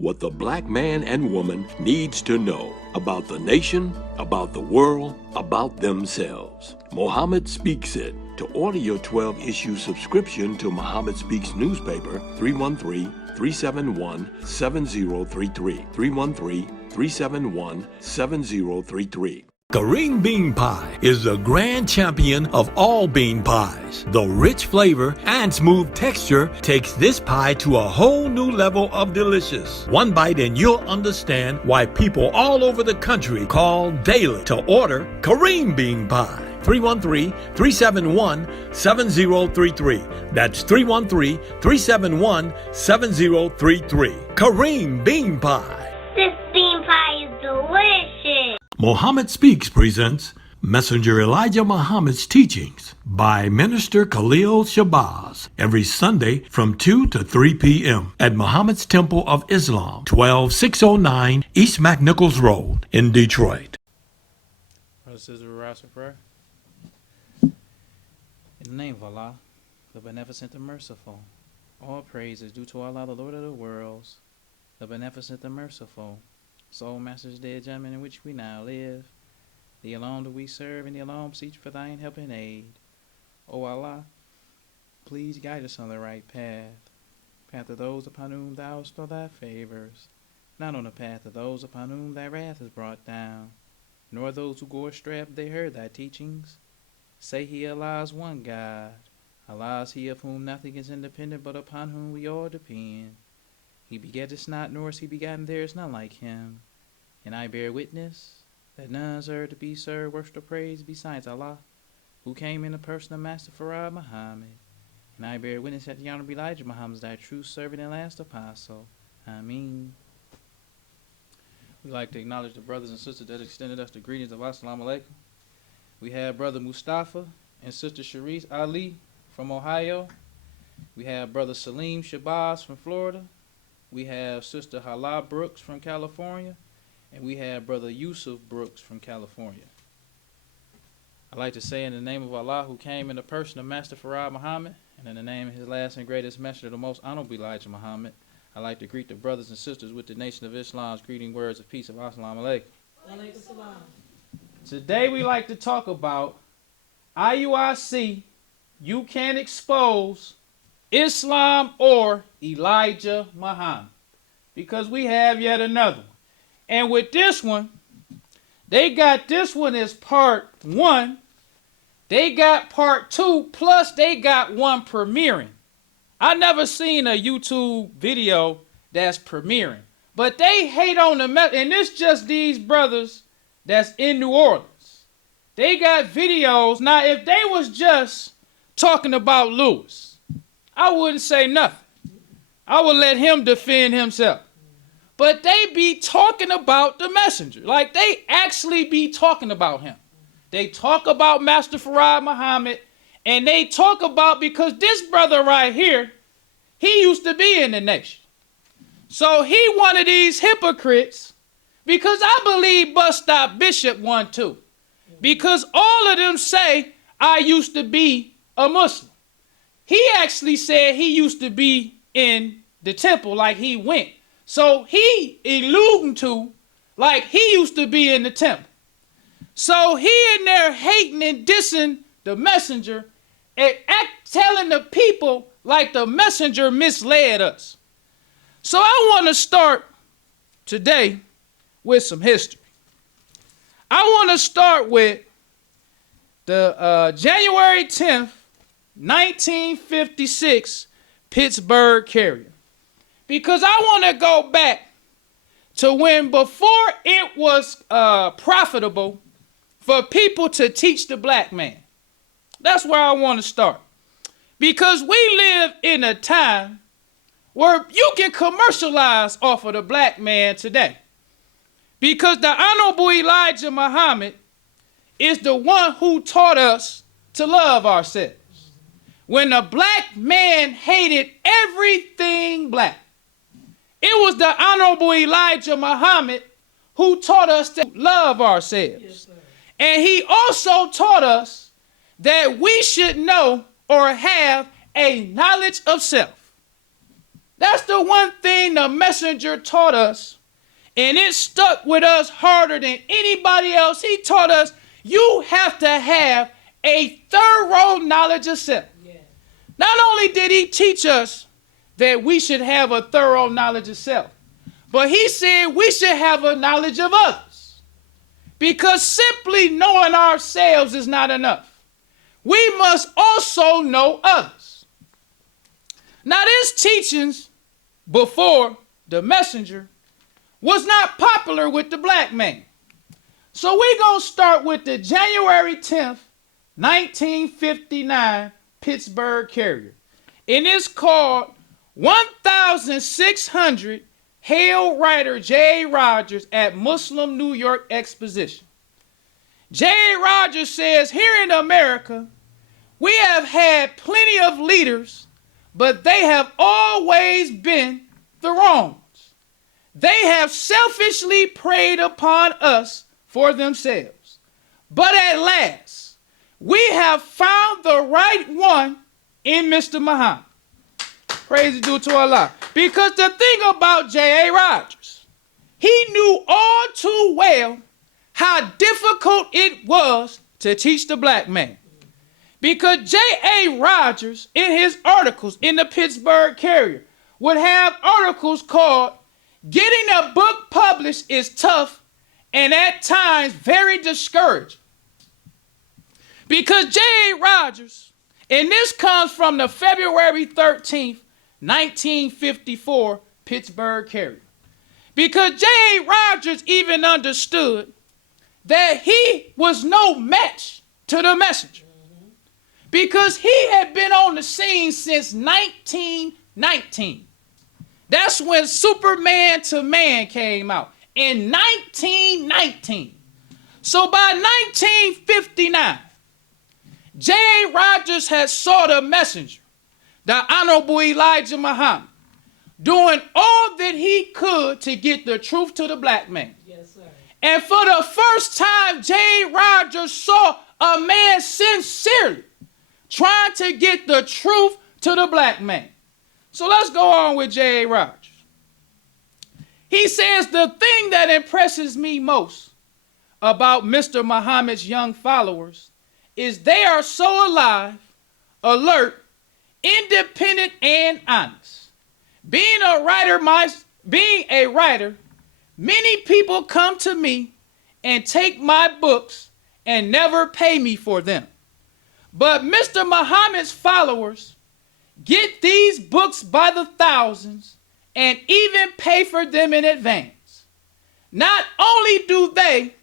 what the black man and woman needs to know about the nation, about the world, about themselves. Muhammad Speaks It. To order your 12-issue subscription to Muhammad Speaks newspaper, 313-371-7033. 313-371-7033. Kareem Bean Pie is the grand champion of all bean pies. The rich flavor and smooth texture takes this pie to a whole new level of delicious. One bite and you'll understand why people all over the country call daily to order Kareem Bean Pie. 313-371-7033. That's 313-371-7033. Kareem Bean Pie. This bean pie is delicious. Muhammad Speaks presents Messenger Elijah Muhammad's Teachings by Minister Khalil Shabazz every Sunday from 2 to 3 p.m. at Muhammad's Temple of Islam, 12609 East McNichols Road in Detroit. This is a rise of prayer. In the name of Allah, the Beneficent, the Merciful, all praise is due to Allah, the Lord of the worlds, the Beneficent, the Merciful, Soul Master's dead gentlemen in which we now live. The alone do we serve, and the alone beseech for thine help and aid. O Allah, please guide us on the right path of those upon whom thou bestow thy favors, not on the path of those upon whom thy wrath is brought down, nor those who go astray after they heard thy teachings. Say he, Allah is one God. Allah is he of whom nothing is independent, but upon whom we all depend. He begetteth not, nor is he begotten, there is none like him. And I bear witness that none is to be served, worship, or praise besides Allah, who came in the person of Master Farad Muhammad. And I bear witness that the Honorable Elijah Muhammad is thy true servant and last apostle. Ameen. We'd like to acknowledge the brothers and sisters that extended us the greetings of Assalamu alaikum. We have Brother Mustafa and Sister Sharice Ali from Ohio. We have Brother Salim Shabazz from Florida. We have Sister Hala Brooks from California. And we have Brother Yusuf Brooks from California. I'd like to say in the name of Allah, who came in the person of Master Farad Muhammad, and in the name of his last and greatest messenger, the most honorable Elijah Muhammad, I'd like to greet the brothers and sisters with the Nation of Islam's greeting words of peace of Assalamu alaikum. Today we like to talk about IUIC, you can't expose Islam or Elijah Muhammad, because we have yet another one. And with this one, they got this one as part 1. They got part 2, plus they got one premiering. I never seen a YouTube video that's premiering. But they hate on the and it's just these brothers that's in New Orleans. They got videos. Now, if they was just talking about Lewis, I wouldn't say nothing. I would let him defend himself. But they be talking about the messenger. Like, they actually be talking about him. They talk about Master Farad Muhammad, and they talk about, because this brother right here, he used to be in the nation. So he one of these hypocrites, because I believe Bus Stop Bishop one too. Because all of them say, I used to be a Muslim. He actually said he used to be in the temple, like he went. So he alluding to like he used to be in the temple. So he in there hating and dissing the messenger and telling the people like the messenger misled us. So I want to start today with some history. I want to start with the January 10th, 1956 Pittsburgh Carrier. Because I want to go back to when before it was profitable for people to teach the black man. That's where I want to start. Because we live in a time where you can commercialize off of the black man today. Because the Honorable Elijah Muhammad is the one who taught us to love ourselves. When the black man hated everything black, it was the Honorable Elijah Muhammad who taught us to love ourselves. Yes, and he also taught us that we should know or have a knowledge of self. That's the one thing the messenger taught us, and it stuck with us harder than anybody else. He taught us you have to have a thorough knowledge of self. Yeah. Not only did he teach us that we should have a thorough knowledge of self, but he said we should have a knowledge of others. Because simply knowing ourselves is not enough. We must also know others. Now, this teachings before the messenger was not popular with the black man. So we're going to start with the January 10th, 1959 Pittsburgh Carrier. And it's called 1,600 Hail Writer J. Rogers at Muslim New York Exposition. J. Rogers says, here in America, we have had plenty of leaders, but they have always been the wrong ones. They have selfishly preyed upon us for themselves. But at last, we have found the right one in Mr. Muhammad. Praise be to Allah. Because the thing about J.A. Rogers, he knew all too well how difficult it was to teach the black man. Because J.A. Rogers, in his articles in the Pittsburgh Carrier, would have articles called "Getting a Book Published is Tough and at times very discouraging." Because J.A. Rogers, and this comes from the February 13th, 1954 Pittsburgh Carrier. Because J.A. Rogers even understood that he was no match to the messenger. Because he had been on the scene since 1919. That's when Superman to Man came out, in 1919. So by 1959, J.A. Rogers had saw the messenger, the Honorable Elijah Muhammad, doing all that he could to get the truth to the black man. Yes, sir. And for the first time, J.A. Rogers saw a man sincerely trying to get the truth to the black man. So let's go on with J.A. Rogers. He says, the thing that impresses me most about Mr. Muhammad's young followers is they are so alive, alert, independent, and honest. Being a writer, many people come to me and take my books and never pay me for them. But Mr. Muhammad's followers get these books by the thousands and even pay for them in advance. Not only do they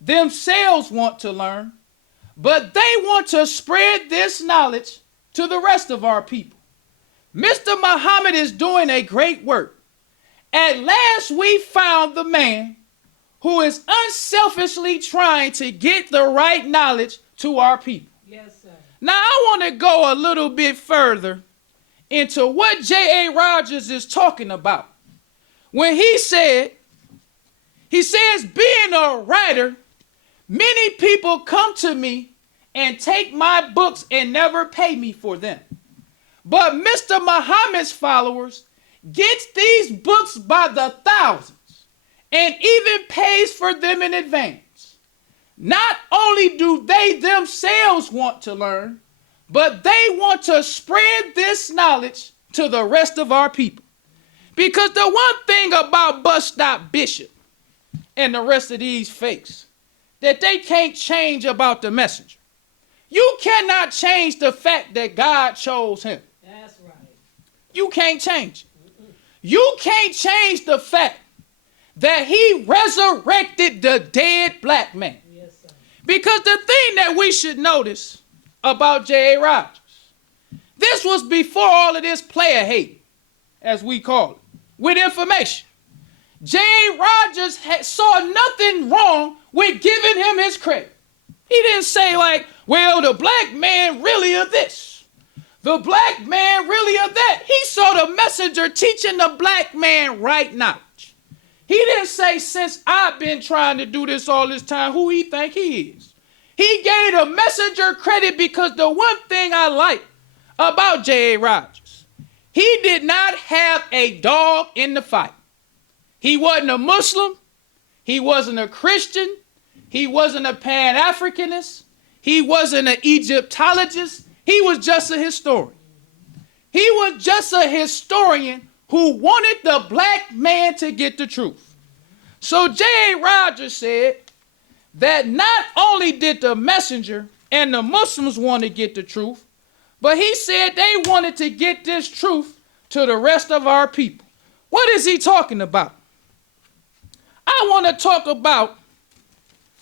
themselves want to learn, but they want to spread this knowledge to the rest of our people. Mr. Muhammad is doing a great work. At last we found the man who is unselfishly trying to get the right knowledge to our people. Yes, sir. Now I want to go a little bit further into what J.A. Rogers is talking about. When he says, being a writer, many people come to me and take my books and never pay me for them. But Mr. Muhammad's followers gets these books by the thousands and even pays for them in advance. Not only do they themselves want to learn, but they want to spread this knowledge to the rest of our people. Because the one thing about Bus Stop Bishop and the rest of these fakes that they can't change about the messenger. You cannot change the fact that God chose him. That's right. You can't change it. You can't change the fact that he resurrected the dead black man. Yes, sir. Because the thing that we should notice about J.A. Rogers, this was before all of this player hate, as we call it, with information. J.A. Rogers saw nothing wrong with giving him his credit. He didn't say like, well, the black man really of this, the black man really of that. He saw the messenger teaching the black man right knowledge. He didn't say, since I've been trying to do this all this time, who he think he is. He gave the messenger credit because the one thing I like about J.A. Rogers, He did not have a dog in the fight. He wasn't a Muslim. He wasn't a Christian. He wasn't a Pan-Africanist. He wasn't an Egyptologist. He was just a historian. He was just a historian who wanted the black man to get the truth. So J.A. Rogers said that not only did the messenger and the Muslims want to get the truth, but he said they wanted to get this truth to the rest of our people. What is he talking about? I want to talk about,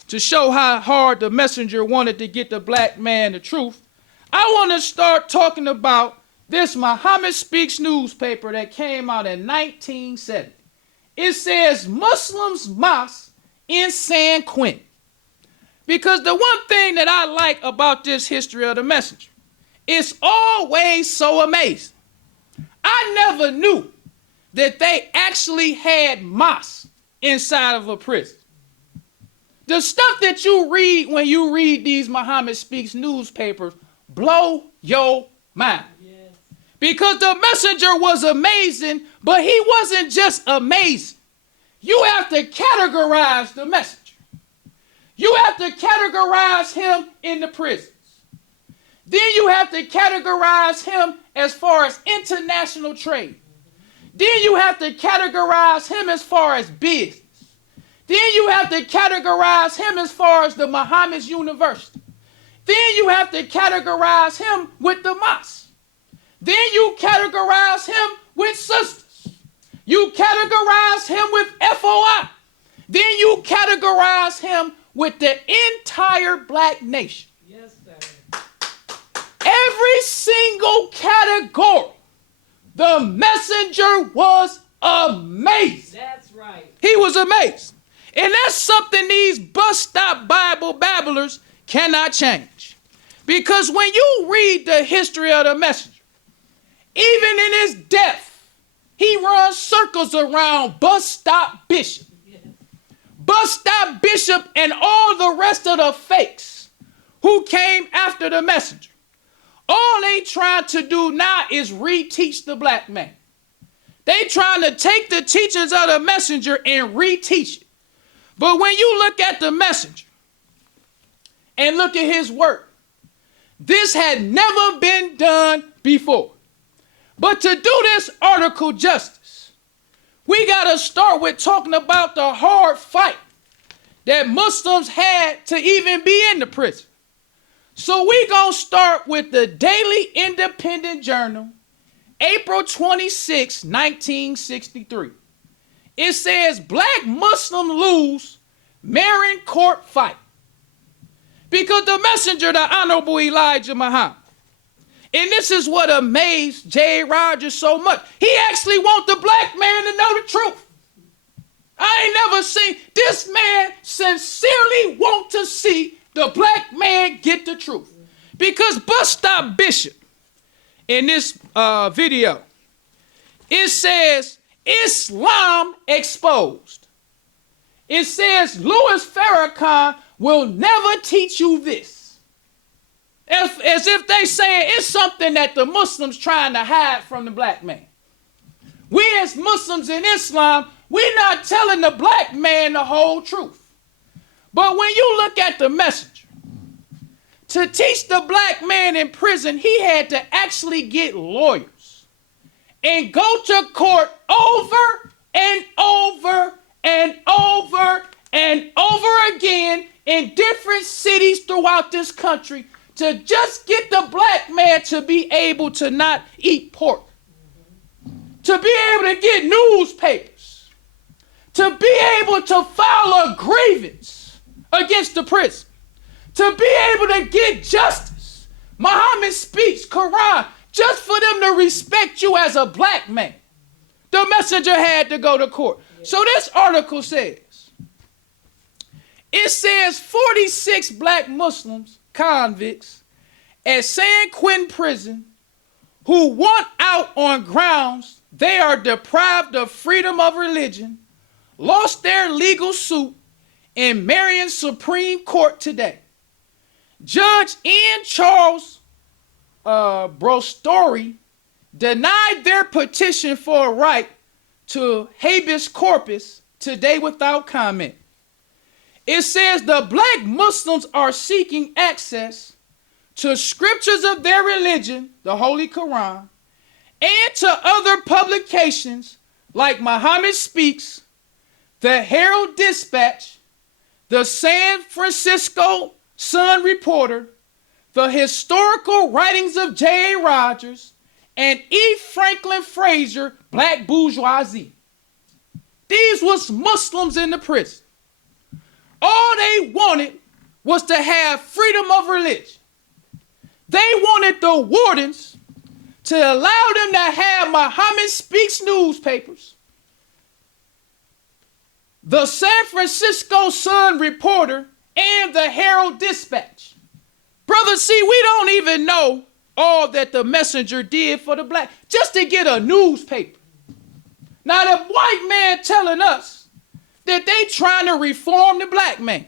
to show how hard the messenger wanted to get the black man the truth, I want to start talking about this Muhammad Speaks newspaper that came out in 1970. It says Muslims Mosque in San Quentin. Because the one thing that I like about this history of the messenger, it's always so amazing. I never knew that they actually had mosques inside of a prison. The stuff that you read when you read these Muhammad Speaks newspapers blow your mind. Yes. Because the messenger was amazing, but he wasn't just amazing. You have to categorize the messenger. You have to categorize him in the prisons. Then you have to categorize him as far as international trade. Then you have to categorize him as far as business. Then you have to categorize him as far as the Muhammad's University. Then you have to categorize him with the mosque. Then you categorize him with sisters. You categorize him with FOI. Then you categorize him with the entire black nation. Yes, sir. Every single category, the messenger was amazing. That's right. He was amazing. And that's something these bus stop Bible babblers cannot change. Because when you read the history of the messenger, even in his death, he runs circles around bus stop Bishop. Yes. Bus stop Bishop and all the rest of the fakes who came after the messenger. All they trying to do now is reteach the black man. They trying to take the teachings of the messenger and reteach it. But when you look at the messenger and look at his work, this had never been done before. But to do this article justice, we got to start with talking about the hard fight that Muslims had to even be in the prison. So we going to start with the Daily Independent Journal, April 26, 1963. It says, Black Muslim lose Marion court fight. Because the messenger, the Honorable Elijah Muhammad, and this is what amazed J. Rogers so much, he actually wants the black man to know the truth. I ain't never seen this man sincerely want to see the black man get the truth. Because Bus Stop Bishop, in this video, it says, Islam exposed. It says Louis Farrakhan will never teach you this. As if they saying it's something that the Muslims trying to hide from the black man. We as Muslims in Islam, we're not telling the black man the whole truth. But when you look at the messenger, to teach the black man in prison, he had to actually get lawyers and go to court over and over and over and over again in different cities throughout this country to just get the black man to be able to not eat pork, to be able to get newspapers, to be able to file a grievance against the prison, to be able to get justice. Muhammad speaks, Quran, just for them to respect you as a black man. The messenger had to go to court. So this article says, it says 46 black Muslims, convicts, at San Quentin prison who want out on grounds they are deprived of freedom of religion, lost their legal suit in Marion Supreme Court today. Judge Ian Charles Brostory denied their petition for a right to habeas corpus today without comment. It says the black Muslims are seeking access to scriptures of their religion, the Holy Quran, and to other publications like Muhammad Speaks, the Herald Dispatch, the San Francisco Sun Reporter, the historical writings of J.A. Rogers, and E. Franklin Frazier, Black Bourgeoisie. These was Muslims in the prison. All they wanted was to have freedom of religion. They wanted the wardens to allow them to have Muhammad Speaks newspapers, the San Francisco Sun Reporter, and the Herald Dispatch. Brother, see, we don't even know all that the messenger did for the black, just to get a newspaper. Now the white man telling us that they trying to reform the black man.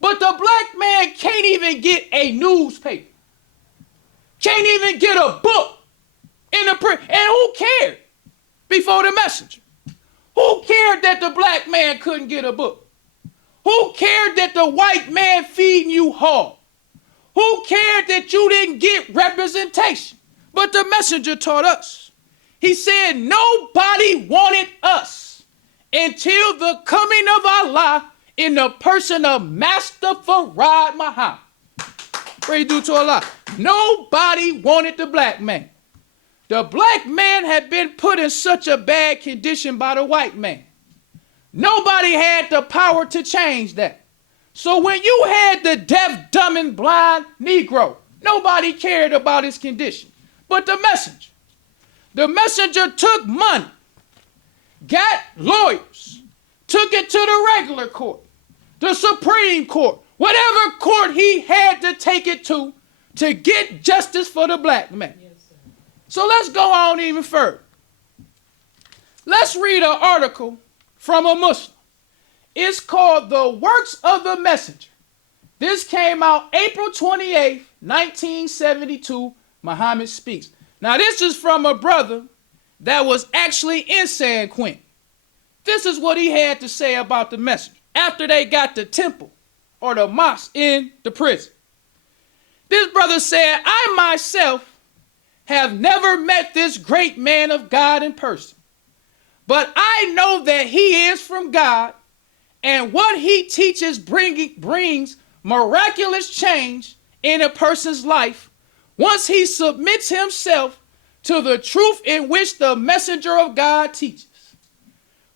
But the black man can't even get a newspaper. Can't even get a book in the print. And who cared before the messenger? Who cared that the black man couldn't get a book? Who cared that the white man feeding you hard? Who cared that you didn't get representation? But the messenger taught us. He said nobody wanted us until the coming of Allah in the person of Master Farad Muhammad. Praise due to Allah. Nobody wanted the black man. The black man had been put in such a bad condition by the white man. Nobody had the power to change that. So when you had the deaf, dumb, and blind Negro, nobody cared about his condition. But the messenger. The messenger took money, got lawyers, took it to the regular court, the Supreme Court, whatever court he had to take it to get justice for the black man. Yes, so let's go on even further. Let's read an article from a Muslim. It's called The Works of the Messenger. This came out April 28th, 1972, Muhammad Speaks. Now this is from a brother that was actually in San Quentin. This is what he had to say about the messenger after they got the temple or the mosque in the prison. This brother said, I myself have never met this great man of God in person, but I know that he is from God, and what he teaches brings miraculous change in a person's life once he submits himself to the truth in which the messenger of God teaches.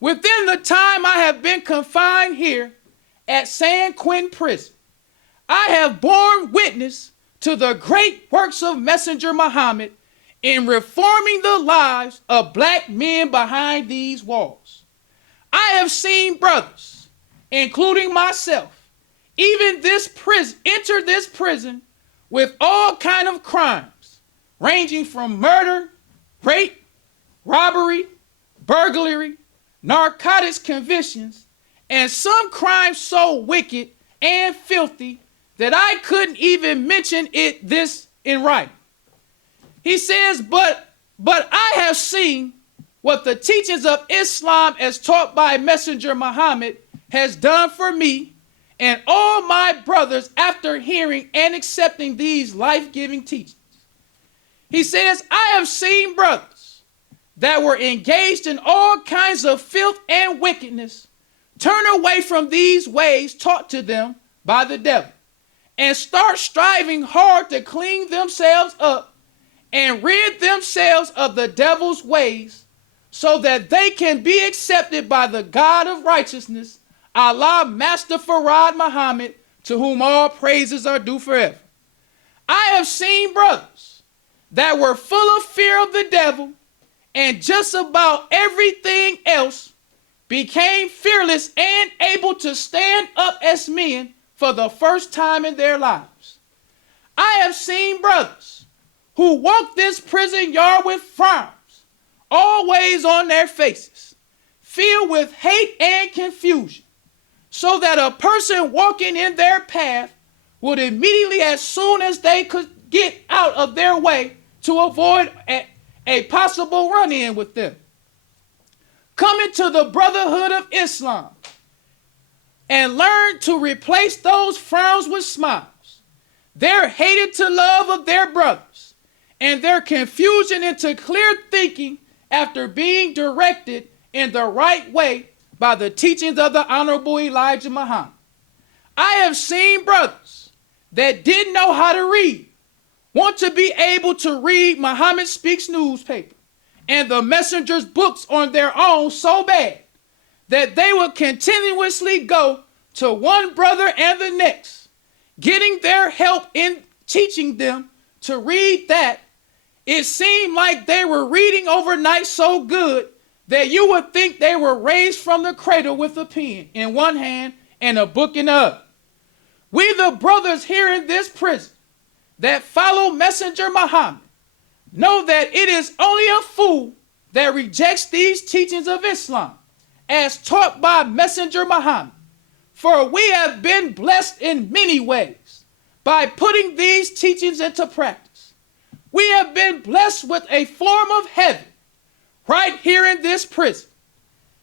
Within the time I have been confined here at San Quentin Prison, I have borne witness to the great works of Messenger Muhammad in reforming the lives of black men behind these walls. I have seen brothers, including myself, enter this prison with all kind of crimes, ranging from murder, rape, robbery, burglary, narcotics convictions, and some crimes so wicked and filthy that I couldn't even mention this in writing. He says, but I have seen what the teachings of Islam as taught by Messenger Muhammad has done for me and all my brothers after hearing and accepting these life-giving teachings. He says, I have seen brothers that were engaged in all kinds of filth and wickedness turn away from these ways taught to them by the devil and start striving hard to clean themselves up and rid themselves of the devil's ways so that they can be accepted by the God of righteousness, Allah, Master Farad Muhammad, to whom all praises are due forever. I have seen brothers that were full of fear of the devil and just about everything else became fearless and able to stand up as men for the first time in their lives. I have seen brothers who walked this prison yard with frowns always on their faces, filled with hate and confusion, so that a person walking in their path would immediately, as soon as they could get out of their way to avoid a possible run-in with them. Come into the Brotherhood of Islam and learn to replace those frowns with smiles, their hated to love of their brothers, and their confusion into clear thinking after being directed in the right way by the teachings of the Honorable Elijah Muhammad. I have seen brothers that didn't know how to read want to be able to read Muhammad Speaks newspaper and the messenger's books on their own so bad that they would continuously go to one brother and the next, getting their help in teaching them to read that. It seemed like they were reading overnight so good that you would think they were raised from the cradle with a pen in one hand and a book in the other. We the brothers here in this prison that follow Messenger Muhammad know that it is only a fool that rejects these teachings of Islam as taught by Messenger Muhammad. For we have been blessed in many ways by putting these teachings into practice. We have been blessed with a form of heaven right here in this prison.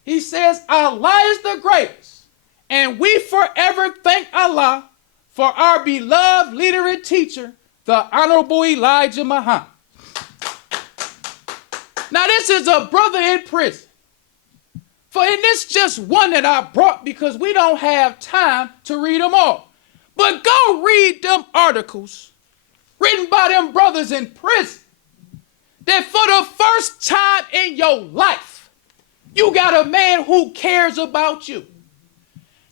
He says Allah is the greatest, and we forever thank Allah for our beloved leader and teacher, the Honorable Elijah Muhammad. Now this is a brother in prison. And this just one that I brought because we don't have time to read them all. But go read them articles written by them brothers in prison that for the first time in your life, you got a man who cares about you.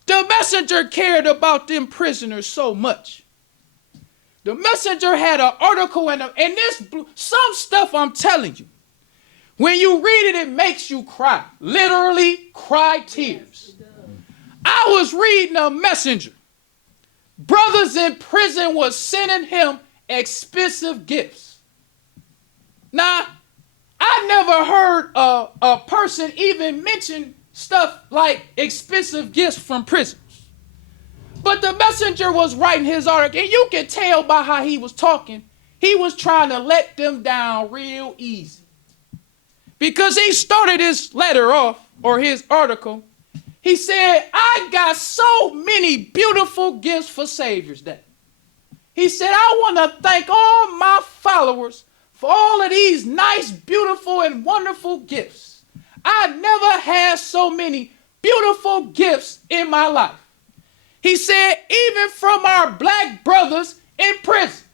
The messenger cared about them prisoners so much. The messenger had an article and this some stuff I'm telling you. When you read it, it makes you cry. Literally cry tears. I was reading a messenger. Brothers in prison was sending him expensive gifts. Now, I never heard a person even mention stuff like expensive gifts from prisons. But the messenger was writing his article, and you can tell by how he was talking, he was trying to let them down real easy. Because he started his letter off, or his article, he said, I got so many beautiful gifts for Savior's Day. He said, I want to thank all my followers for all of these nice, beautiful, and wonderful gifts. I never had so many beautiful gifts in my life. He said, even from our black brothers in prison.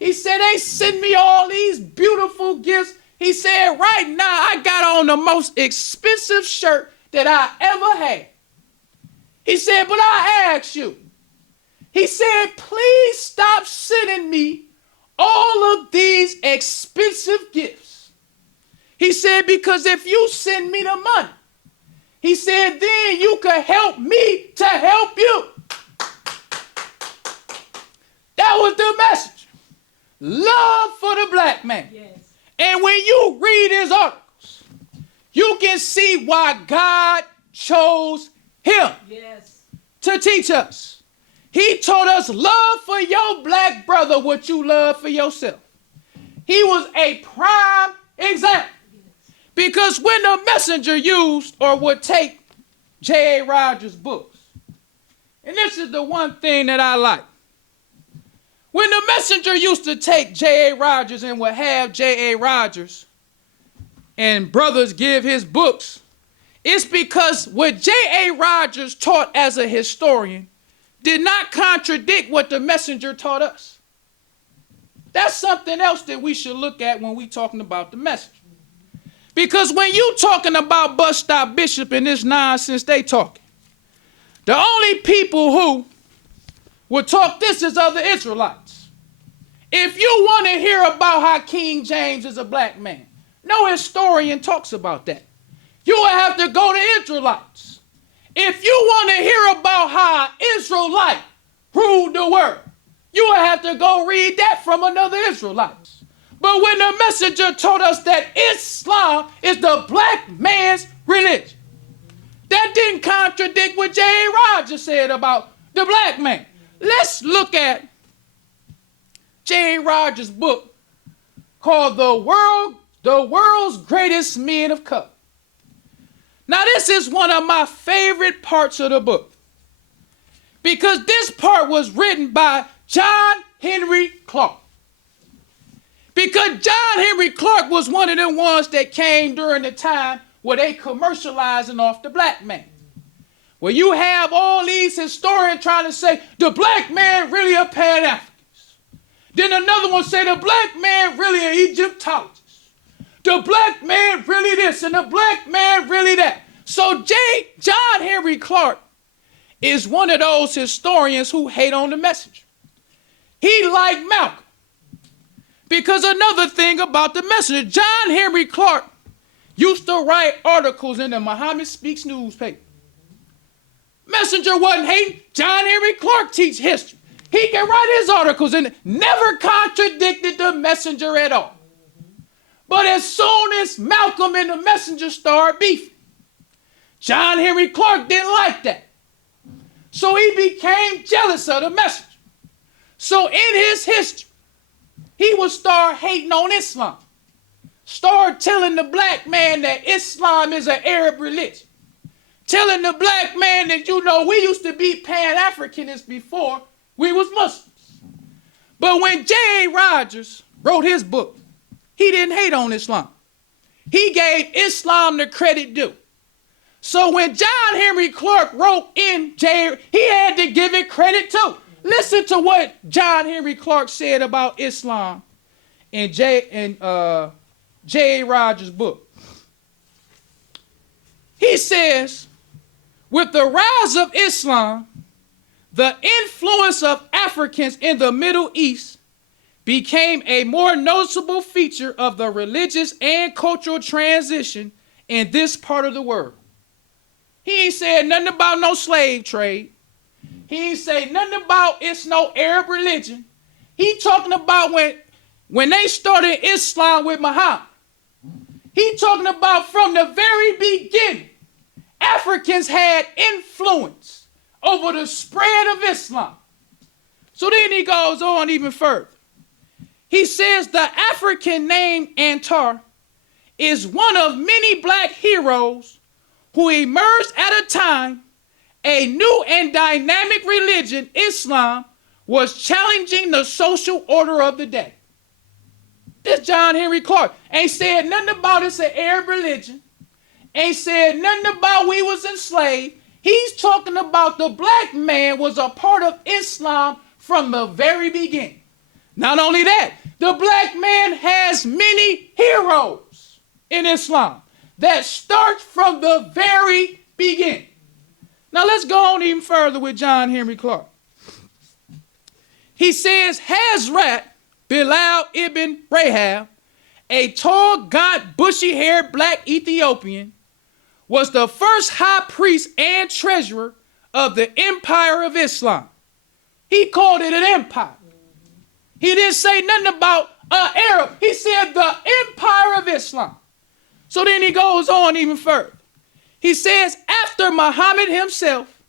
He said, they send me all these beautiful gifts. He said, right now I got on the most expensive shirt that I ever had. He said, but I ask you. He said, please stop sending me all of these expensive gifts. He said, because if you send me the money, he said, then you could help me to help you. That was the message. Love for the black man. Yes. And when you read his articles, you can see why God chose him to teach us. He taught us love for your black brother what you love for yourself. He was a prime example. Because when the messenger used or would take J.A. Rogers' books, and this is the one thing that I like. When the messenger used to take J.A. Rogers and would have J.A. Rogers and brothers give his books, it's because what J.A. Rogers taught as a historian did not contradict what the messenger taught us. That's something else that we should look at when we're talking about the messenger. Because when you talking about Bus Stop Bishop and this nonsense they talking, the only people who would talk this is other Israelites. If you want to hear about how King James is a black man, no historian talks about that. You will have to go to Israelites. If you want to hear about how Israelite ruled the world, you will have to go read that from another Israelite. But when the messenger told us that Islam is the black man's religion, that didn't contradict what J.A. Rogers said about the black man. Let's look at J.A. Rogers' book called The World the world's greatest men of color. Now, this is one of my favorite parts of the book, because this part was written by John Henry Clark. Because John Henry Clark was one of them ones that came during the time where they commercializing off the black man. Where you have all these historians trying to say the black man really a Pan-Africanist. Then another one say the black man really an Egyptologist. The black man really this and the black man really that. So John Henry Clark is one of those historians who hate on the messenger. He liked Malcolm. Because another thing about the messenger, John Henry Clark used to write articles in the Muhammad Speaks newspaper. Messenger wasn't hating. John Henry Clark teach history. He can write his articles and never contradicted the messenger at all. But as soon as Malcolm and the messenger started beefing, John Henry Clark didn't like that. So he became jealous of the messenger. So in his history, he would start hating on Islam. Start telling the black man that Islam is an Arab religion. Telling the black man that, we used to be Pan-Africanists before we was Muslims. But when J.A. Rogers wrote his book, he didn't hate on Islam. He gave Islam the credit due. So when John Henry Clark wrote in J.A., he had to give it credit too. Listen to what John Henry Clark said about Islam in J.A. Rogers' book. He says, with the rise of Islam, the influence of Africans in the Middle East became a more noticeable feature of the religious and cultural transition in this part of the world. He ain't said nothing about no slave trade. He ain't say nothing about it's no Arab religion. He talking about when they started Islam with Muhammad. He talking about from the very beginning, Africans had influence over the spread of Islam. So then he goes on even further. He says the African name Antar is one of many black heroes who emerged at a time a new and dynamic religion, Islam, was challenging the social order of the day. This John Henry Clark ain't said nothing about it's an Arab religion. Ain't said nothing about we was enslaved. He's talking about the black man was a part of Islam from the very beginning. Not only that, the black man has many heroes in Islam that start from the very beginning. Now let's go on even further with John Henry Clark. He says Hazrat Bilal ibn Rahab, a tall, gaunt, bushy-haired black Ethiopian, was the first high priest and treasurer of the Empire of Islam. He called it an empire. He didn't say nothing about Arab. He said the Empire of Islam. So then he goes on even further. He says after Muhammad himself,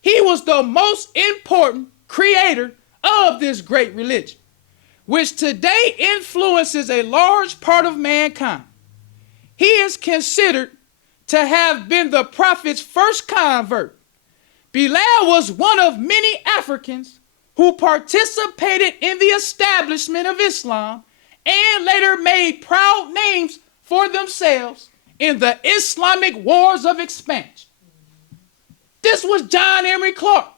he was the most important creator of this great religion, which today influences a large part of mankind. He is considered to have been the prophet's first convert. Bilal was one of many Africans who participated in the establishment of Islam and later made proud names for themselves in the Islamic wars of expansion. This was John Henry Clark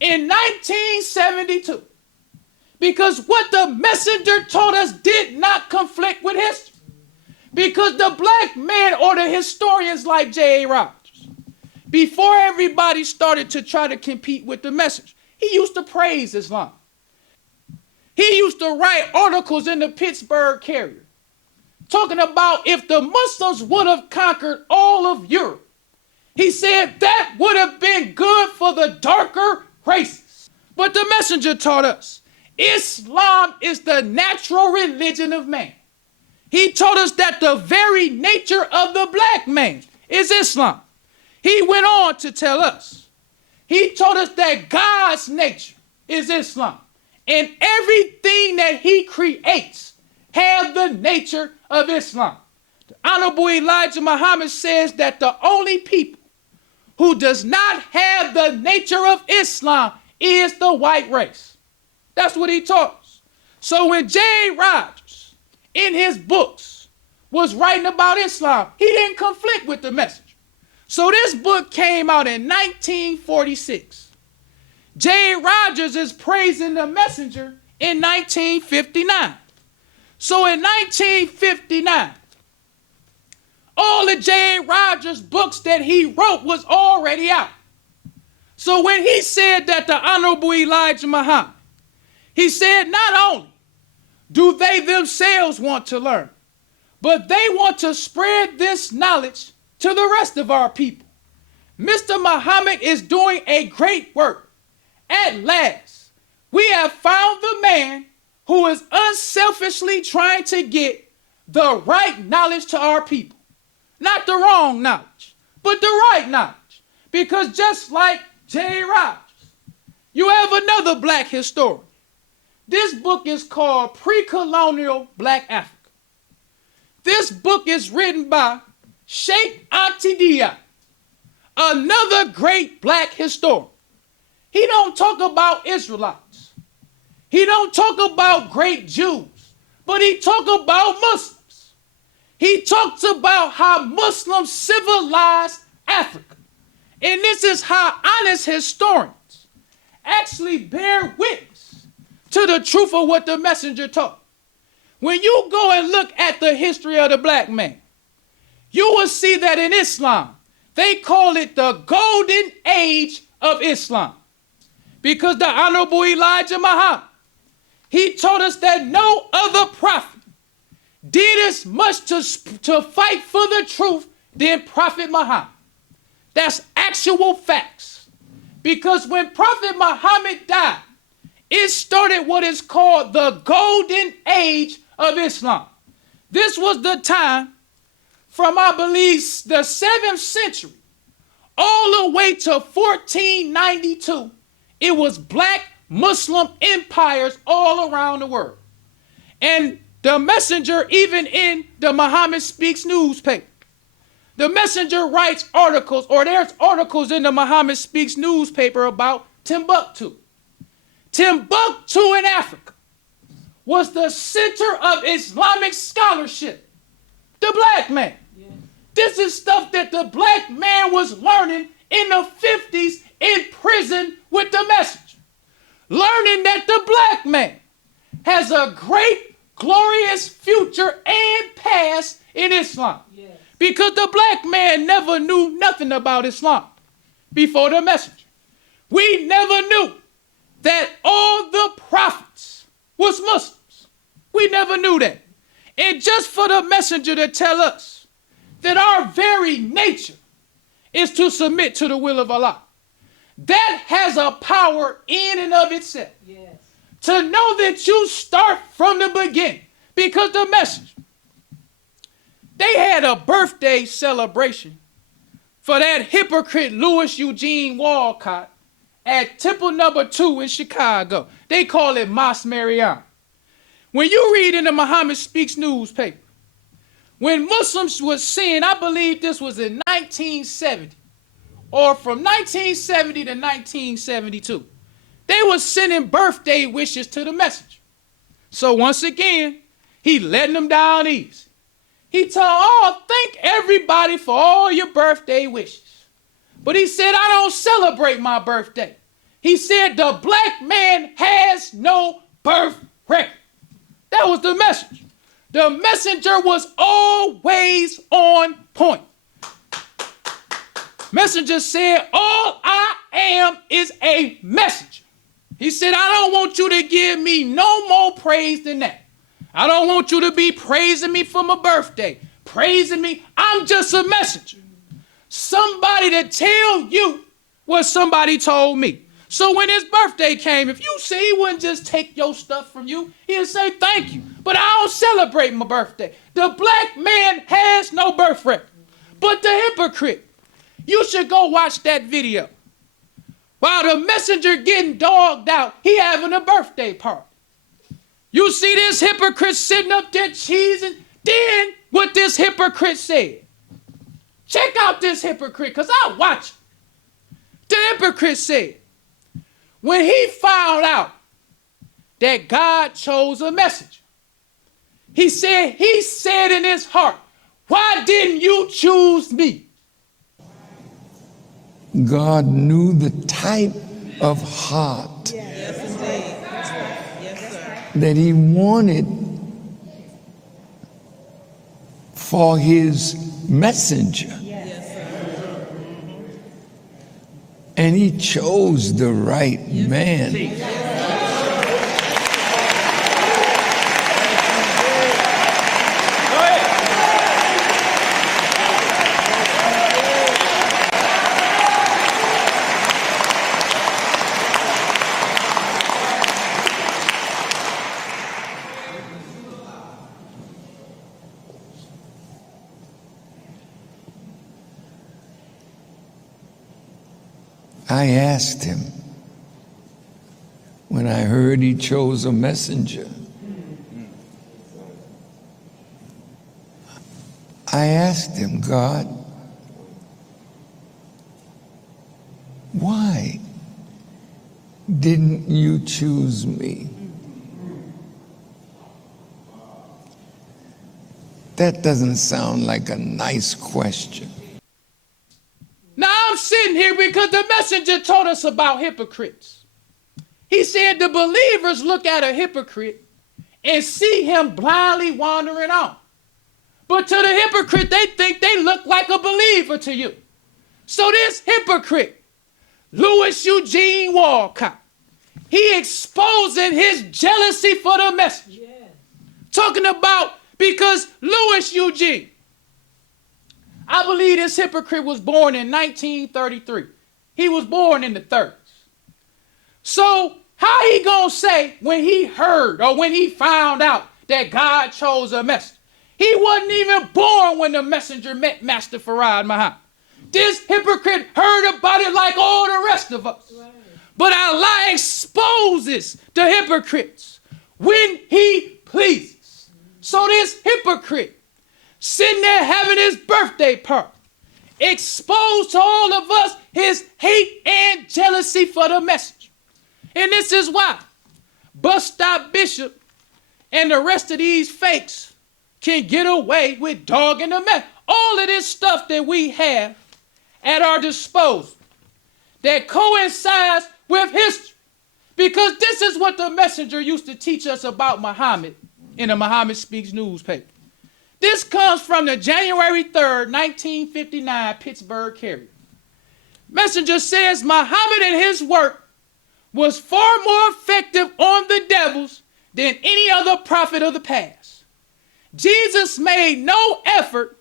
in 1972. Because what the messenger taught us did not conflict with history. Because the black man or the historians like J.A. Rogers, before everybody started to try to compete with the messenger, he used to praise Islam. He used to write articles in the Pittsburgh Carrier talking about if the Muslims would have conquered all of Europe, he said that would have been good for the darker races. But the messenger taught us Islam is the natural religion of man. He taught us that the very nature of the black man is Islam. He went on to tell us, he told us that God's nature is Islam. And everything that he creates have the nature of Islam. The Honorable Elijah Muhammad says that the only people who does not have the nature of Islam is the white race. That's what he taught us. So when J. Rogers, in his books, was writing about Islam, he didn't conflict with the messenger. So this book came out in 1946. J. Rogers is praising the messenger in 1959. So in 1959, all of J. Rogers' books that he wrote was already out. So when he said that the Honorable Elijah Muhammad, he said not only do they themselves want to learn, but they want to spread this knowledge to the rest of our people. Mr. Muhammad is doing a great work. At last, we have found the man who is unselfishly trying to get the right knowledge to our people. Not the wrong knowledge, but the right knowledge. Because just like J. Rogers, you have another black historian. This book is called Pre-Colonial Black Africa. This book is written by Sheikh Anta Diop, another great black historian. He don't talk about Israelites. He don't talk about great Jews, but he talk about Muslims. He talks about how Muslims civilized Africa. And this is how honest historians actually bear witness to the truth of what the messenger taught. When you go and look at the history of the black man, you will see that in Islam, they call it the golden age of Islam. Because the Honorable Elijah Muhammad, he taught us that no other prophet did as much to fight for the truth than Prophet Muhammad. That's actual facts. Because when Prophet Muhammad died, it started what is called the golden age of Islam. This was the time from, I believe, the 7th century all the way to 1492. It was black Muslim empires all around the world. And the messenger, even in the Muhammad Speaks newspaper, the messenger writes articles, or there's articles in the Muhammad Speaks newspaper about Timbuktu. Timbuktu in Africa was the center of Islamic scholarship. The black man. Yeah. This is stuff that the black man was learning in the 50s in prison with the messenger. Learning that the black man has a great, glorious future and past in Islam. Yes. Because the black man never knew nothing about Islam before the messenger. We never knew that all the prophets was Muslims. We never knew that. And just for the messenger to tell us that our very nature is to submit to the will of Allah, that has a power in and of itself. Yes. To know that you start from the beginning. Because the messenger, they had a birthday celebration for that hypocrite Louis Eugene Walcott at Temple number 2 in Chicago. They call it Mas Mariam. When you read in the Muhammad Speaks newspaper, when Muslims was sin, I believe this was in 1970, or from 1970 to 1972, they were sending birthday wishes to the messenger. So once again, he letting them down easy. He told, thank everybody for all your birthday wishes. But he said, I don't celebrate my birthday. He said, the black man has no birth record. That was the messenger. The messenger was always on point. Messenger said, all I am is a messenger. He said, I don't want you to give me no more praise than that. I don't want you to be praising me for my birthday, praising me. I'm just a messenger. Somebody to tell you what somebody told me. So when his birthday came, if you say he wouldn't just take your stuff from you, he'd say thank you. But I don't celebrate my birthday. The black man has no birth record. But the hypocrite, you should go watch that video. While the messenger getting dogged out, he having a birthday party. You see this hypocrite sitting up there cheesing. Then what this hypocrite said. Check out this hypocrite, because I watch it. The hypocrite said, when he found out that God chose a messenger, he said in his heart, why didn't you choose me? God knew the type of heart that he wanted for his messenger. And he chose the right man. I asked him when I heard he chose a messenger. I asked him, God, why didn't you choose me? That doesn't sound like a nice question. Now I'm sitting here because the messenger told us about hypocrites. He said the believers look at a hypocrite and see him blindly wandering on. But to the hypocrite, they think they look like a believer to you. So this hypocrite, Louis Eugene Walcott, he exposing his jealousy for the messenger. Yeah. Talking about, because Louis Eugene, I believe this hypocrite was born in 1933. He was born in the 30s. So how he gonna say when he heard or when he found out that God chose a messenger? He wasn't even born when the messenger met Master Farad Muhammad. This hypocrite heard about it like all the rest of us. Right. But Allah exposes the hypocrites when he pleases. So this hypocrite sitting there having his birthday party, exposed to all of us his hate and jealousy for the messenger. And this is why Bus Stop Bishop and the rest of these fakes can get away with dogging the messenger. All of this stuff that we have at our disposal that coincides with history. Because this is what the messenger used to teach us about Muhammad in the Muhammad Speaks newspaper. This comes from the January 3rd, 1959 Pittsburgh Carrier. Messenger says Muhammad and his work was far more effective on the devils than any other prophet of the past. Jesus made no effort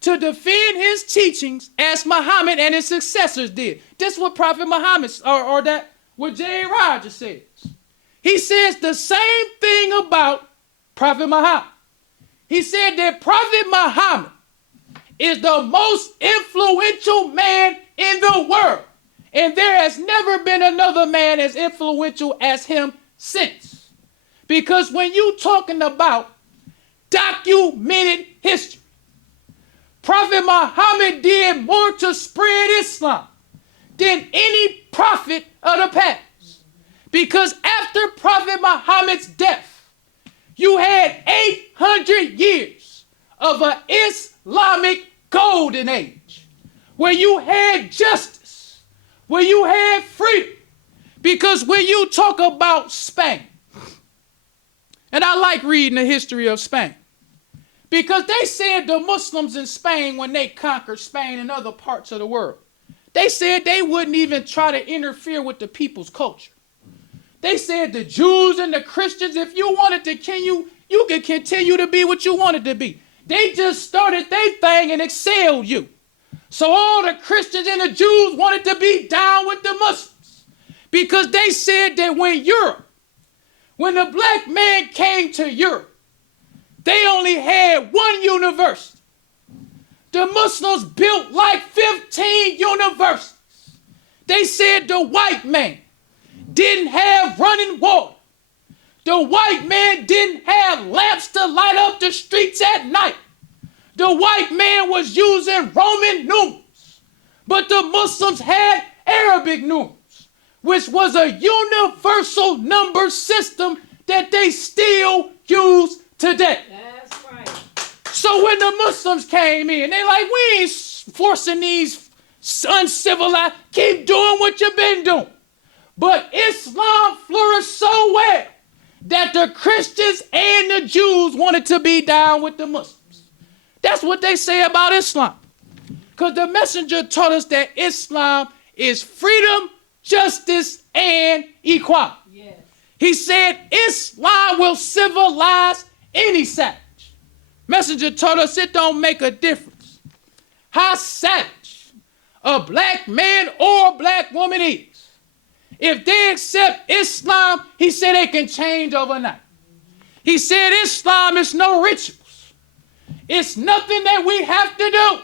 to defend his teachings as Muhammad and his successors did. This is what Prophet Muhammad, or that what J. Rogers says. He says the same thing about Prophet Muhammad. He said that Prophet Muhammad is the most influential man in the world. And there has never been another man as influential as him since. Because when you talking about documented history, Prophet Muhammad did more to spread Islam than any prophet of the past. Because after Prophet Muhammad's death, you had 800 years of an Islamic golden age where you had justice, where you had freedom. Because when you talk about Spain, and I like reading the history of Spain, because they said the Muslims in Spain, when they conquered Spain and other parts of the world, they said they wouldn't even try to interfere with the people's culture. They said the Jews and the Christians, if you wanted to continue, you could continue to be what you wanted to be. They just started their thing and excelled you. So all the Christians and the Jews wanted to be down with the Muslims because they said that when the black man came to Europe, they only had one university. The Muslims built like 15 universities. They said the white man didn't have running water. The white man didn't have lamps to light up the streets at night. The white man was using Roman numerals, but the Muslims had Arabic numerals, which was a universal number system that they still use today. That's right. So when the Muslims came in, they like, we ain't forcing these uncivilized, keep doing what you've been doing. But Islam flourished so well that the Christians and the Jews wanted to be down with the Muslims. That's what they say about Islam. Because the messenger taught us that Islam is freedom, justice, and equality. Yes. He said Islam will civilize any savage. Messenger told us it don't make a difference how savage a black man or a black woman is. If they accept Islam, he said they can change overnight. He said Islam is no rituals. It's nothing that we have to do.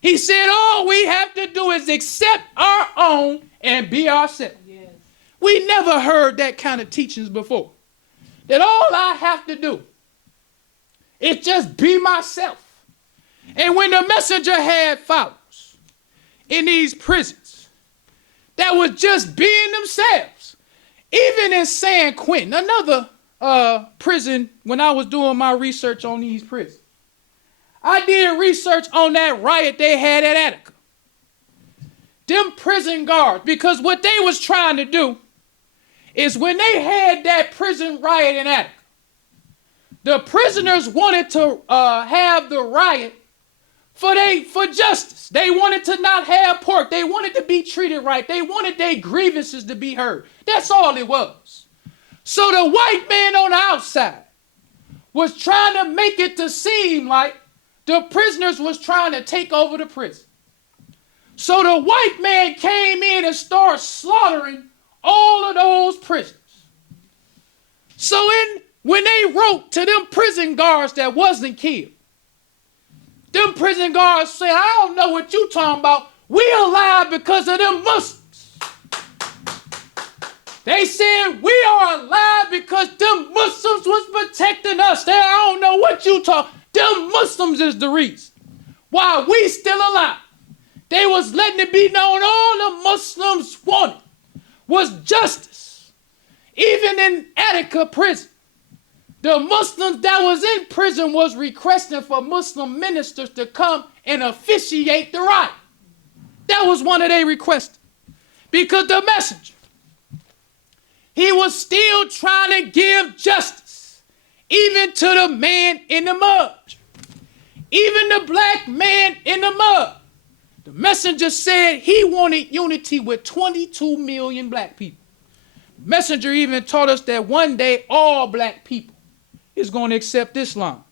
He said all we have to do is accept our own and be ourselves. Yes. We never heard that kind of teachings before. That all I have to do is just be myself. And when the messenger had followers in these prisons that was just being themselves, even in San Quentin, another prison, when I was doing my research on these prisons, I did research on that riot they had at Attica. Them prison guards, because what they was trying to do is when they had that prison riot in Attica, the prisoners wanted to have the riot for justice. They wanted to not have pork. They wanted to be treated right. They wanted their grievances to be heard. That's all it was. So the white man on the outside was trying to make it to seem like the prisoners was trying to take over the prison. So the white man came in and started slaughtering all of those prisoners. So when they wrote to them prison guards that wasn't killed, them prison guards said, I don't know what you talking about. We alive because of them Muslims. They said we are alive because them Muslims was protecting us. I don't know what you talking. Them Muslims is the reason why we still alive. They was letting it be known all the Muslims wanted was justice. Even in Attica prison, the Muslims that was in prison was requesting for Muslim ministers to come and officiate the riot. That was one of their requests. Because the messenger, he was still trying to give justice, even to the man in the mud. Even the black man in the mud. The messenger said he wanted unity with 22 million black people. The messenger even taught us that one day all black people is going to accept Islam.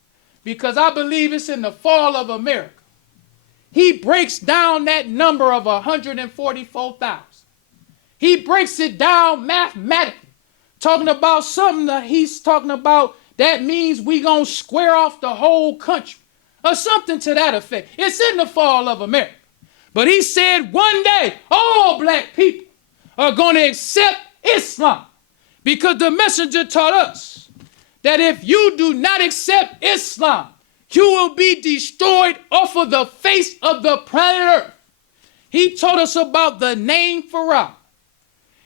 Because I believe it's in the fall of America. He breaks down that number of 144,000. He breaks it down mathematically. Talking about something that he's talking about that means we going to square off the whole country. Or something to that effect. It's in the fall of America. But he said one day all black people are going to accept Islam. Because the messenger taught us that if you do not accept Islam, you will be destroyed off of the face of the planet Earth. He told us about the name Farah.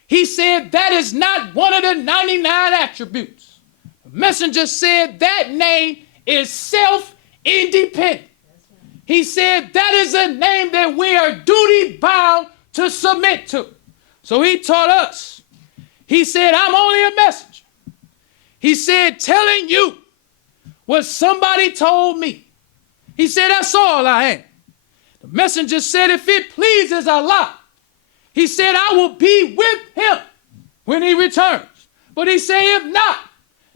He said that is not one of the 99 attributes. The messenger said that name is self-independent. He said that is a name that we are duty bound to submit to. So he taught us. He said, I'm only a messenger. He said, telling you what somebody told me. He said, that's all I am. The messenger said, if it pleases Allah, he said, I will be with him when he returns. But he said, if not,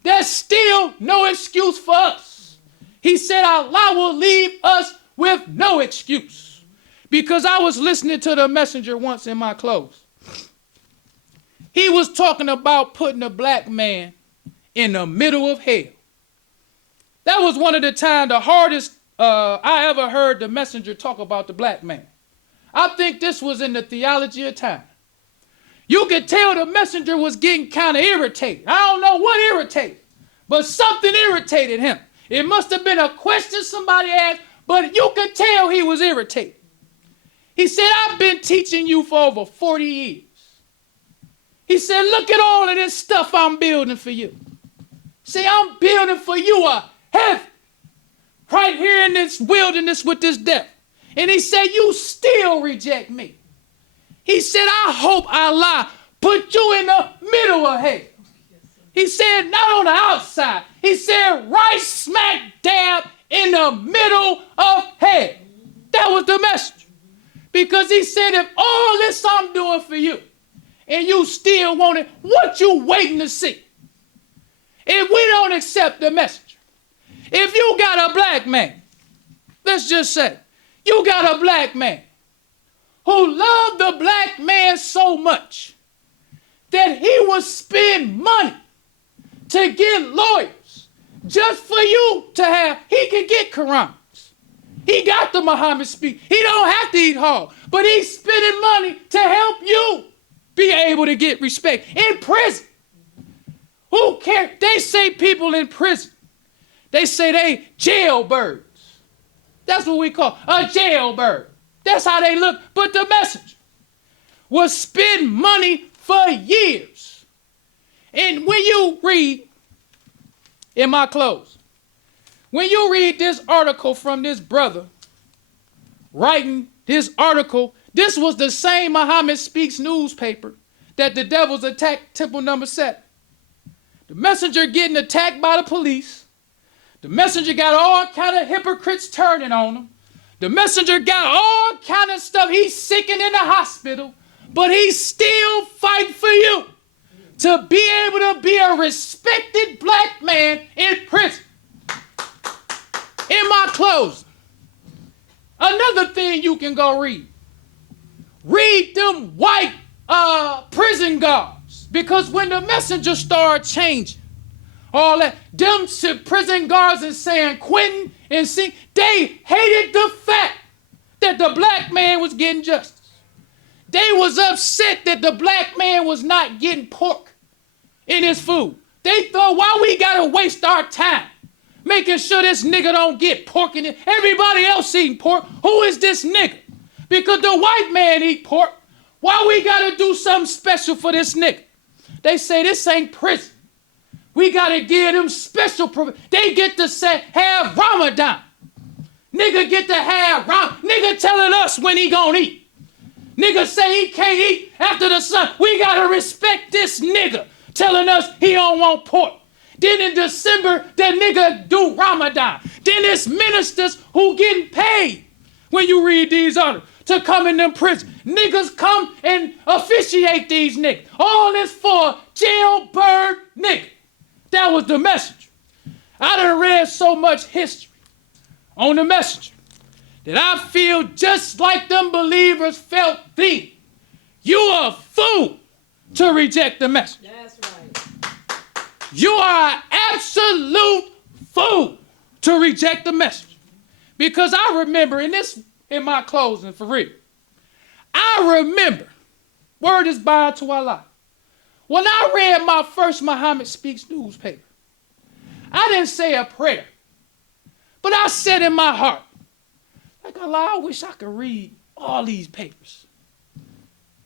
there's still no excuse for us. He said, Allah will leave us with no excuse. Because I was listening to the messenger once in my clothes. He was talking about putting a black man in the middle of hell. That was one of the times, the hardest I ever heard the messenger talk about the black man. I think this was in the theology of time. You could tell the messenger was getting kind of irritated. I don't know what irritated, but something irritated him. It must have been a question somebody asked, but you could tell he was irritated. He said, I've been teaching you for over 40 years. He said, look at all of this stuff I'm building for you. See, I'm building for you a heaven right here in this wilderness with this devil. And he said, you still reject me. He said, I hope Allah put you in the middle of hell. He said, not on the outside. He said, right smack dab in the middle of hell. That was the message. Because he said, if all this I'm doing for you, and you still want it, what you waiting to see? If we don't accept the messenger, if you got a black man, let's just say, you got a black man who loved the black man so much that he would spend money to get lawyers just for you to have, he could get Qurans. He got the Muhammad speak. He don't have to eat hog, but he's spending money to help you be able to get respect in prison. Who cares? They say people in prison, they say they jailbirds. That's what we call a jailbird. That's how they look. But the messenger will spend money for years. And when you read, in my clothes, when you read this article from this brother writing this article, this was the same Muhammad Speaks newspaper that the devils attacked Temple number 7. The messenger getting attacked by the police. The messenger got all kind of hypocrites turning on him. The messenger got all kind of stuff. He's sick and in the hospital, but he's still fighting for you to be able to be a respected black man in prison. In my closing, another thing you can go read. Read them white prison guards, because when the messenger started changing, all that, them prison guards and San Quentin and see, they hated the fact that the black man was getting justice. They was upset that the black man was not getting pork in his food. They thought, why we gotta waste our time making sure this nigga don't get pork in it? Everybody else eating pork. Who is this nigga? Because the white man eat pork. Why we gotta do something special for this nigga? They say this ain't prison. We gotta give them special privilege. They get to say, have Ramadan. Nigga get to have Ramadan. Nigga telling us when he gonna eat. Nigga say he can't eat after the sun. We gotta respect this nigga telling us he don't want pork. Then in December, that nigga do Ramadan. Then it's ministers who getting paid when you read these articles to come in them prison. Niggas come and officiate these niggas. All this for jailbird nigga. That was the message. I done read so much history on the messenger that I feel just like them believers felt then. You a fool to reject the message. That's right. You are an absolute fool to reject the message. Because I remember, in my closing for real, I remember, word is bound to Allah, when I read my first Muhammad Speaks newspaper, I didn't say a prayer, but I said in my heart, like, Allah, I wish I could read all these papers.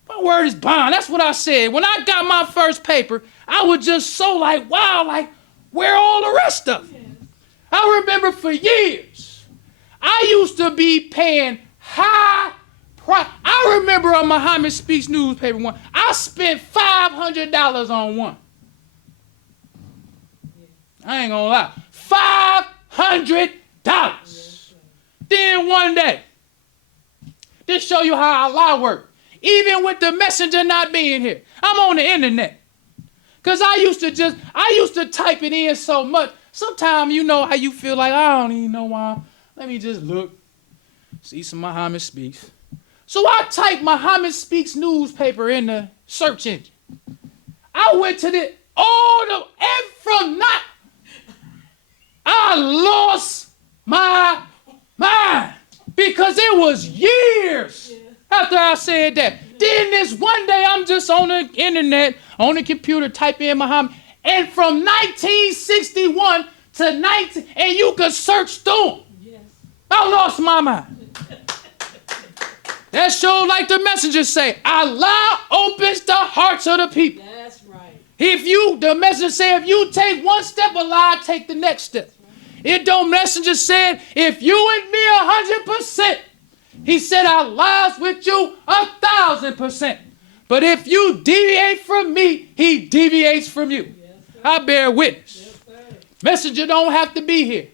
My word is bond. That's what I said. When I got my first paper, I was just so like, wow, like, where all the rest of it? I remember for years, I used to be paying high price. I remember a Muhammad Speaks newspaper one. I spent $500 on one. I ain't gonna lie. $500. Then one day, this show you how Allah works. Even with the messenger not being here, I'm on the internet. Because I used to type it in so much. Sometimes you know how you feel like, I don't even know why. Let me just look, see some Muhammad Speaks. So I typed Muhammad Speaks newspaper in the search engine. I went to I lost my mind because it was years After I said that, then this one day I'm just on the internet, on the computer, typing in Muhammad, and from 1961 to 19, and you could search through them. Yes. I lost my mind. That showed like the messengers say, Allah opens the hearts of the people. That's right. The messenger said, if you take one step, Allah take the next step. It don't messenger said, if you and me 100%, he said, Allah's with you 1,000%. But if you deviate from me, he deviates from you. Yes, I bear witness. Yes, messenger don't have to be here.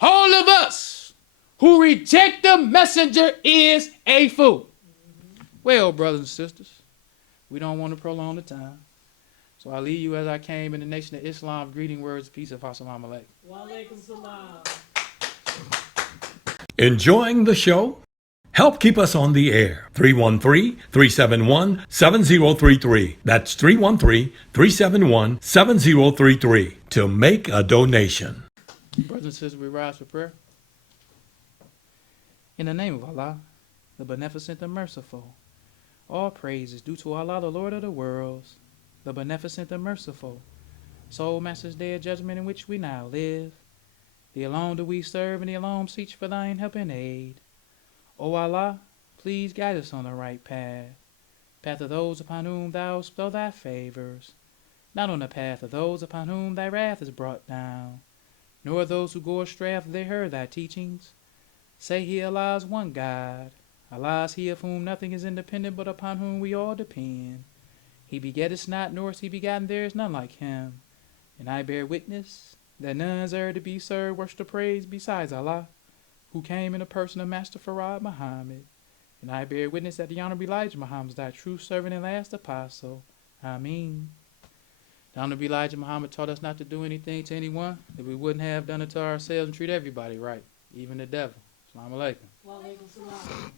All of us who reject the messenger is a fool. Mm-hmm. Well, brothers and sisters, we don't want to prolong the time. So I leave you as I came in the nation of Islam, greeting words, peace, and assalamu alaikum. Wa alaikum salam. Enjoying the show? Help keep us on the air. 313-371-7033. That's 313-371-7033 to make a donation. Brothers and sisters, we rise for prayer. In the name of Allah, the beneficent and merciful, all praise is due to Allah, the Lord of the worlds, the beneficent and merciful, sole master's day of judgment in which we now live. Thee alone do we serve, and thee alone seek for thine help and aid. O Allah, please guide us on the right path of those upon whom thou bestow thy favors, not on the path of those upon whom thy wrath is brought down, nor those who go astray after they heard thy teachings. Say he, Allah is one God. Allah is he of whom nothing is independent, but upon whom we all depend. He begetteth not, nor is he begotten, there is none like him. And I bear witness that none is ever to be served, worship, or praise besides Allah, who came in the person of Master Farad Muhammad. And I bear witness that the Honorable Elijah Muhammad is thy true servant and last apostle. Ameen. The Honorable Elijah Muhammad taught us not to do anything to anyone that we wouldn't have done it to ourselves, and treat everybody right, even the devil. Assalamu alaikum. Wa alaikum salam.